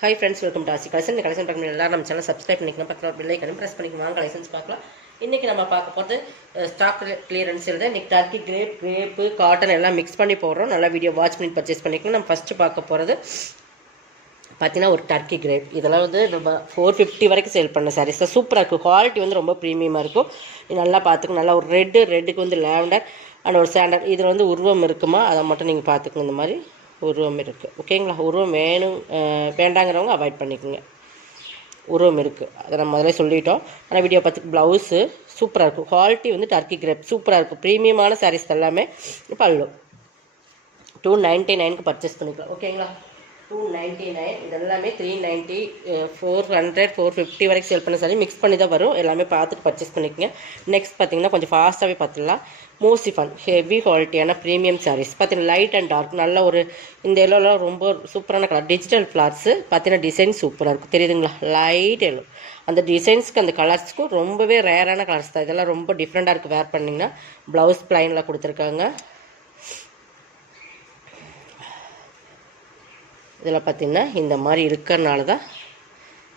Hi friends, welcome to ஆசி collection. Collection பார்க்கணும் எல்லாரும் நம்ம சேனல் சப்ஸ்கிரைப் பண்ணிக்கணும். பக்கத்தில் பெல் ஐக்கனும் ப்ரெஸ் பண்ணிக்கலாம். கலெக்ஷன்ஸ் பார்க்கலாம். இன்றைக்கி நம்ம பார்க்க போகிறது ஸ்டாக் கிளியரன்ஸ் இருக்குது. இன்றைக்கி டர்க்கி கிரேப்பு காட்டன் எல்லாம் மிக்ஸ் பண்ணி போடுறோம். நல்லா வீடியோ வாட்ச் பண்ணி பர்ச்சேஸ் பண்ணிக்கலாம். நம்ம ஃபஸ்ட்டு பார்க்க போகிறது பார்த்தீங்கன்னா ஒரு டர்க்கி கிரேப். இதெல்லாம் வந்து நம்ம 450 வரைக்கும் சேல் பண்ண சாரீஸ் தான். சூப்பராக இருக்கும். குவாலிட்டி வந்து ரொம்ப ப்ரீமியமாக இருக்கும். நல்லா பார்த்துக்கணும். நல்லா ஒரு ரெட்டுக்கு வந்து லேவண்டர் அண்ட் ஒரு சாண்டர். இதில் வந்து உருவம் இருக்குமா அதை மட்டும் நீங்கள் பார்த்துக்கணும். இந்த மாதிரி உருவம் இருக்குது. ஓகேங்களா? உருவம் வேண்டாங்கிறவங்க அவாய்ட் பண்ணிக்கோங்க. உருவம் இருக்குது, அதை நம்ம முதல்ல சொல்லிட்டோம். ஆனால் வீடியோ பார்த்து ப்ளவுஸு சூப்பராக இருக்கும். குவாலிட்டி வந்து டர்க்கி கிரேப் சூப்பராக இருக்கும். ப்ரீமியமான சாரீஸ் எல்லாமே பல்லு 299க்கு பர்ச்சேஸ் பண்ணிக்கலாம். ஓகேங்களா? 299. இதெல்லாமே 390, 400, 450 வரைக்கும் சேல் பண்ண சாரி மிக்ஸ் பண்ணி தான் வரும். எல்லாமே பார்த்துட்டு பர்ச்சேஸ் பண்ணிக்கோங்க. நெக்ஸ்ட் பார்த்தீங்கன்னா கொஞ்சம் ஃபாஸ்ட்டாகவே பார்த்துடலாம். மோசிஃபன் ஹெவி குவாலிட்டியான ப்ரீமியம் சாரீஸ் பார்த்தீங்கன்னா லைட் அண்ட் டார்க். நல்ல ஒரு இந்த எல்லோலாம் ரொம்ப சூப்பரான கலர். டிஜிட்டல் ஃப்ளார்ஸு பார்த்தீங்கன்னா டிசைன் சூப்பராக இருக்கும். தெரியுதுங்களா? Light yellow. அந்த டிசைன்ஸ்க்கு அந்த கலர்ஸ்க்கும் ரொம்பவே ரேரான கலர்ஸ் தான். இதெல்லாம் ரொம்ப டிஃப்ரெண்ட்டாக இருக்குது. வேர் பண்ணிங்கன்னா ப்ளவுஸ் பிளைனில் கொடுத்துருக்காங்க. இதில் பார்த்திங்கன்னா இந்த மாதிரி இருக்கிறனால தான்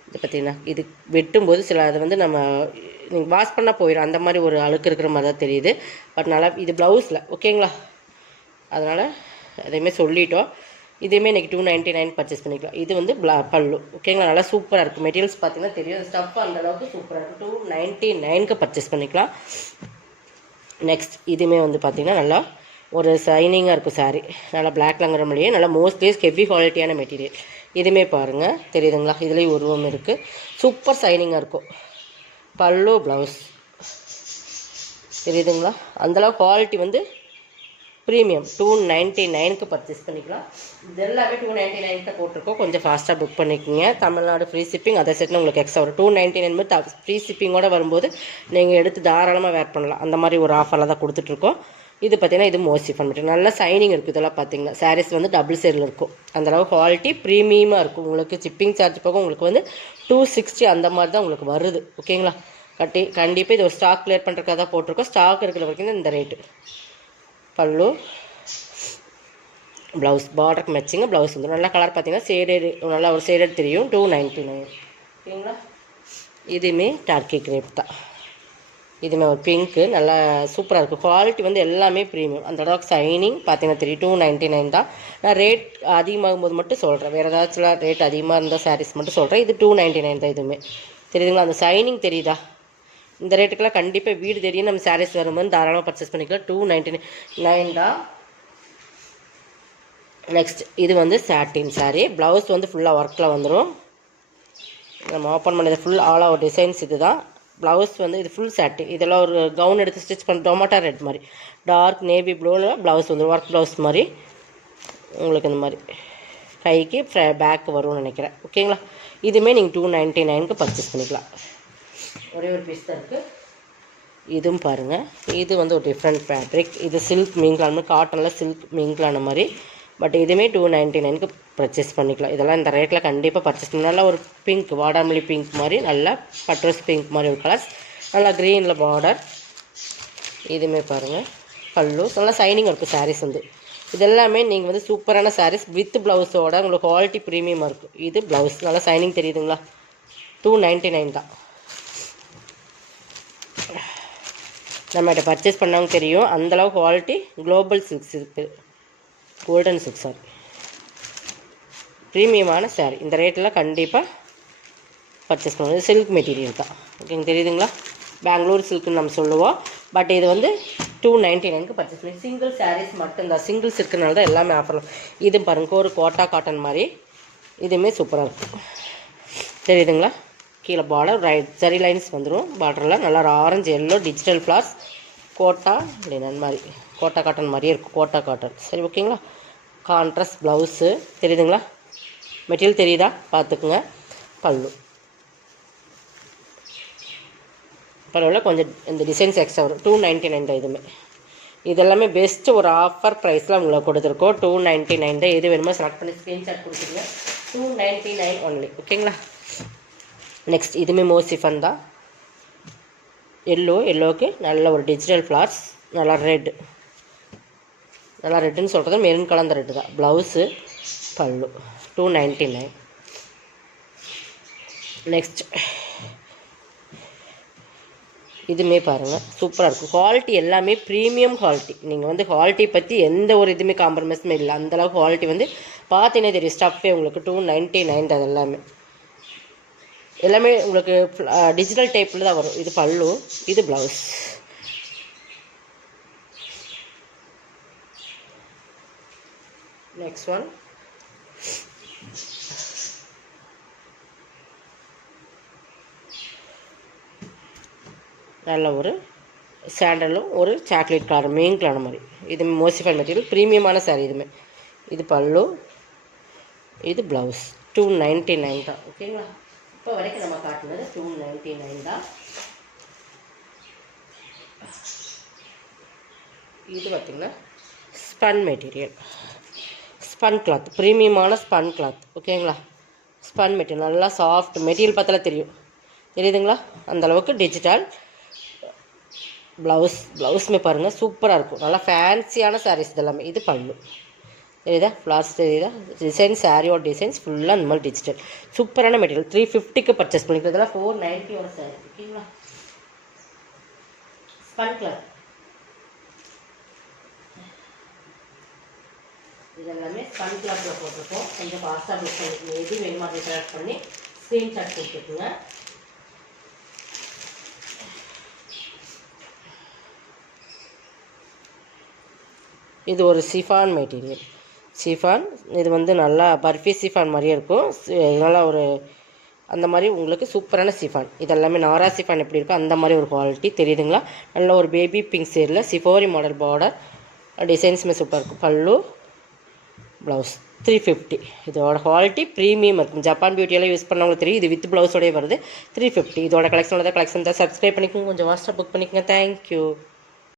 இது பார்த்திங்கன்னா இது வெட்டும்போது சில அதை வந்து நம்ம நீங்கள் வாஷ் பண்ணால் போயிடும். அந்த மாதிரி ஒரு அழுக்கு இருக்கிற மாதிரி தான் தெரியுது. பட் நல்லா இது ப்ளவுஸில். ஓகேங்களா? அதனால் அதையுமே சொல்லிட்டோம். இதுவுமே இன்றைக்கி 299 பர்ச்சேஸ் பண்ணிக்கலாம். இது வந்து பல்லு. ஓகேங்களா? நல்லா சூப்பராக இருக்குது. மெட்டீரியல்ஸ் பார்த்திங்கன்னா தெரியும். ஸ்டஃப் அந்தளவுக்கு சூப்பராக இருக்குது. 299க்கு பர்ச்சேஸ் பண்ணிக்கலாம். நெக்ஸ்ட் இதுவுமே வந்து பார்த்திங்கன்னா நல்லா ஒரு ஷைனிங்காக இருக்கும் சாரீ. நல்லா பிளாக்லங்கிற மாதிரியே நல்லா மோஸ்ட்லிஸ் ஹெவி குவாலிட்டியான மெட்டீரியல். இதுவுமே பாருங்கள், தெரியுதுங்களா? இதுலேயும் உருவம் இருக்குது. சூப்பர் ஷைனிங்காக இருக்கும். பல்லு ப்ளவுஸ் தெரியுதுங்களா? அந்தளவு குவாலிட்டி வந்து ப்ரீமியம். 299க்கு பர்ச்சேஸ் பண்ணிக்கலாம். இது எல்லாமே 299 போட்டிருக்கோம். கொஞ்சம் ஃபாஸ்ட்டாக புக் பண்ணிக்கோங்க. Tamil Nadu free shipping. அதை செட்னு உங்களுக்கு எக்ஸ்ட்ரா வரும். 299 ஃப்ரீ ஷிப்பிங்கோடு வரும்போது நீங்கள் எடுத்து தாராளமாக வேர் பண்ணலாம். அந்த மாதிரி ஒரு ஆஃபரில் தான் கொடுத்துட்ருக்கோம். இது பார்த்தீங்கன்னா இது மோசிஃபன் மெட்டீரியல். நல்லா சைனிங் இருக்குது. இதெல்லாம் பார்த்தீங்கன்னா சாரீஸ் வந்து டபுள் சைடில் இருக்கும். அந்தளவு குவாலிட்டி ப்ரீமியமாக இருக்கும். உங்களுக்கு ஷிப்பிங் சார்ஜ் போக உங்களுக்கு வந்து 260 அந்த மாதிரி தான் உங்களுக்கு வருது. ஓகேங்களா? கண்டிப்பாக இது ஒரு ஸ்டாக் கிளியர் பண்ணுறதுக்காக தான் போட்டிருக்கோம். ஸ்டாக் இருக்கிற வரைக்கும் இந்த ரேட்டு. பல்லு ப்ளவுஸ் பார்டருக்கு மேட்சிங்க ப்ளவுஸ் வந்து நல்லா கலர் பார்த்தீங்கன்னா ஷேடட், நல்லா ஒரு ஷேடட் தெரியும். 299. ஓகேங்களா? இதுவுமே டர்க்கி கிரேப் தான். இதுவுமே ஒரு பிங்க்கு நல்லா சூப்பராக இருக்குது. குவாலிட்டி வந்து எல்லாமே ப்ரீமியம். அந்த அளவுக்கு சைனிங் பார்த்தீங்கன்னா தெரியும். 299 தான். நான் ரேட் அதிகமாகும் போது மட்டும் சொல்கிறேன். வேறு ஏதாச்சும் ரேட் அதிகமாக இருந்தால் சாரீஸ் மட்டும் சொல்கிறேன். இது 299 தான். இதுவுமே தெரியுதுங்களா? அந்த சைனிங் தெரியுதா? இந்த ரேட்டுக்கெல்லாம் கண்டிப்பாக வீடு தெரியும். நம்ம சாரீஸ் வரும்போது தாராளமாக பர்ச்சேஸ் பண்ணிக்கலாம். 299 தான். நெக்ஸ்ட் இது வந்து சாட்டின் சாரீ. ப்ளவுஸ் வந்து ஃபுல்லாக ஒர்க்கில் வந்துடும். நம்ம ஓப்பன் பண்ணது ஃபுல் ஆல் ஓவர் டிசைன்ஸ். இது தான் ப்ளவுஸ் வந்து இது ஃபுல் சாட்டின். இதெல்லாம் ஒரு கவுன் எடுத்து ஸ்டிச் பண்ண டொமேட்டோ ரெட் மாதிரி டார்க் நேவி ப்ளூவில் ப்ளவுஸ் வந்து ஒர்க் ப்ளவுஸ் மாதிரி உங்களுக்கு இந்த மாதிரி கைக்கு பேக் வரும்னு நினைக்கிறேன். ஓகேங்களா? இதுவுமே நீங்கள் 299க்கு பர்ச்சேஸ் பண்ணிக்கலாம். ஒரே ஒரு பீஸ் தான் இருக்குது. இதுவும் பாருங்கள். இது வந்து ஒரு டிஃப்ரெண்ட் ஃபேப்ரிக். இது சில்க் மீங்கலான காட்டனில் சில்க் மீங்கலான மாதிரி. பட் இதுவுமே 299க்கு பர்ச்சேஸ் பண்ணிக்கலாம். இதெல்லாம் இந்த ரேட்டில் கண்டிப்பாக பர்ச்சேஸ் பண்ணலாம். நல்லா ஒரு பிங்க் வாடாமல்லி பிங்க் மாதிரி நல்லா பட்ரஸ் பிங்க் மாதிரி ஒரு கலர்ஸ். நல்லா க்ரீனில் பார்டர். இதுவுமே பாருங்கள். பல்லு நல்லா சைனிங்காக இருக்கும். சாரீஸ் வந்து இதெல்லாமே நீங்கள் வந்து சூப்பரான சாரீஸ் வித் ப்ளவுஸோட உங்களுக்கு குவாலிட்டி ப்ரீமியமாக இருக்கும். இது ப்ளவுஸ் நல்லா சைனிங் தெரியுதுங்களா? 299 தான். நம்மகிட்ட பர்ச்சேஸ் பண்ணவங்க தெரியும். அந்தளவு குவாலிட்டி. குளோபல் சில்க்ஸ் இருக்குது. கோல்டன் சில்க் சாரி ப்ரீமியமான சாரீ. இந்த ரேட்டில் கண்டிப்பாக பர்ச்சேஸ் பண்ணுவோம். சில்க் மெட்டீரியல் தான். ஓகேங்க, தெரியுதுங்களா? பெங்களூர் சில்க்குன்னு நம்ம சொல்லுவோம். பட் இது வந்து 299க்கு பர்ச்சேஸ் பண்ணி சிங்கிள் சாரீஸ் மட்டும்தான். சிங்கிள்ஸ் இருக்கிறனால தான் எல்லாமே ஆஃபர். இது பாருங்க ஒரு கோட்டா காட்டன் மாதிரி. இதுவுமே சூப்பராக இருக்கும். தெரியுதுங்களா? கீழே பார்டர் சரி லைன்ஸ் வந்துடும். பார்டரில் நல்லா orange yellow digital florals Kota linen மாதிரி கோட்டா காட்டன் மாதிரியே இருக்கும். கோட்டா காட்டன். சரி, ஓகேங்களா? Contrast blouse. தெரியுதுங்களா? மெட்டீரியல் தெரியுதா? பார்த்துக்குங்க. பல்லு பரவாயில்ல, கொஞ்சம் இந்த டிசைன்ஸ் எக்ஸ்ட்ரா வரும். 299 தான். இதுவுமே இதெல்லாமே பெஸ்ட்டு ஒரு ஆஃபர் ப்ரைஸில் உங்களுக்கு கொடுத்துருக்கோம். 299 தான். எது வேணுமோ செலக்ட் பண்ணி ஸ்க்ரீன்ஷாட் கொடுத்துருங்க. 299 ஒன்லி. ஓகேங்களா? நெக்ஸ்ட் இதுவுமே மோசிஃபன் தான். எல்லோவுக்கு நல்ல ஒரு டிஜிட்டல் ஃப்ளார்ஸ். நல்லா ரெட்டுன்னு சொல்கிறது மெரூன் கலர் ரெட்டு தான். ப்ளவுஸு பல்லு 299. நெக்ஸ்ட் இதுவுமே பாருங்கள் சூப்பராக இருக்கும். குவாலிட்டி எல்லாமே ப்ரீமியம் குவாலிட்டி. நீங்கள் வந்து குவாலிட்டி பற்றி எந்த ஒரு இதுவுமே காம்ப்ரமைஸுமே இல்லை. அந்தளவுக்கு குவாலிட்டி வந்து பார்த்தீங்கன்னா தெரியும். ஸ்டஃப்பே உங்களுக்கு 299 அது எல்லாமே உங்களுக்கு டிஜிட்டல் டைப்பில் தான் வரும். இது பல்லு, இது ப்ளவுஸ். நெக்ஸ்ட் ஒன் நல்ல ஒரு சாண்டலும் ஒரு சாக்லேட் கலர் மெயின் கலர் மாதிரி. இது மோசிஃபை மெட்டீரியல் ப்ரீமியமான சாரீ. இதுவுமே இது பல்லு, இது ப்ளவுஸ். 299 தான். ஓகேங்களா? இப்போ வரைக்கும் நம்ம காட்டினது 299 தான். இது பார்த்திங்கன்னா ஸ்பன் மெட்டீரியல், ஸ்பன் கிளாத், ப்ரீமியமான ஸ்பன் கிளாத். ஓகேங்களா? ஸ்பன் மெட்டீரியல் நல்லா சாஃப்ட் மெட்டீரியல் பார்த்தாலே தெரியுதுங்களா? அந்தளவுக்கு டிஜிட்டல் ப்ளவுஸுமே பாருங்கள் சூப்பராக இருக்கும். நல்லா ஃபேன்சியான சாரீஸ் இதெல்லாமே. இது பல்லு தெரியுதா? ஃப்ளார்ஸ் தெரியுதா? டிசைன் சாரியோட டிசைன்ஸ் ஃபுல்லாக அந்த மாதிரி டிஜிட்டல் சூப்பரான மெட்டீரியல். 350க்கு பர்ச்சேஸ் பண்ணிக்கிறதுலாம் 490 சாரி. ஓகேங்களா? ஸ்பன் கிளாத் இதெல்லாமே ஸ்பன் கிளாத்தில் போட்டிருக்கோம். கொஞ்சம் ஃபாஸ்ட்டாக புக் பண்ணிக்கோங்க. எது வேணுமா அதை செலக்ட் பண்ணி ஸ்க்ரீன்ஷாட் கொடுத்துக்குங்க. இது ஒரு சிஃபான் மெட்டீரியல். சிஃபான் இது வந்து நல்லா பர்ஃபி சிஃபான் மாதிரியே இருக்கும். நல்லா ஒரு அந்த மாதிரி உங்களுக்கு சூப்பரான சிஃபான். இதெல்லாமே நாரா சிஃபான் எப்படி இருக்கும் அந்த மாதிரி ஒரு குவாலிட்டி தெரியுதுங்களா? நல்ல ஒரு பேபி பிங்க் ஷேடில் சிஃபோரி மாடல் பார்டர் டிசைன்ஸுமே சூப்பராக இருக்கும். பல்லு, ப்ளவுஸ். 350. இதோட குவாலிட்டி ப்ரீமியம் இருக்கும். ஜப்பான் பியூட்டியெல்லாம் யூஸ் பண்ணவங்களுக்கு தெரியும். இது வித் ப்ளவுஸோடய வருது. 350. இதோட கலெக்ஷனோட கலெக்ஷன் தான். சப்ஸ்கிரைப் பண்ணிக்கோங்க. கொஞ்சம் வாட்ஸ்அப் புக் பண்ணிக்கோங்க. தேங்க்யூ.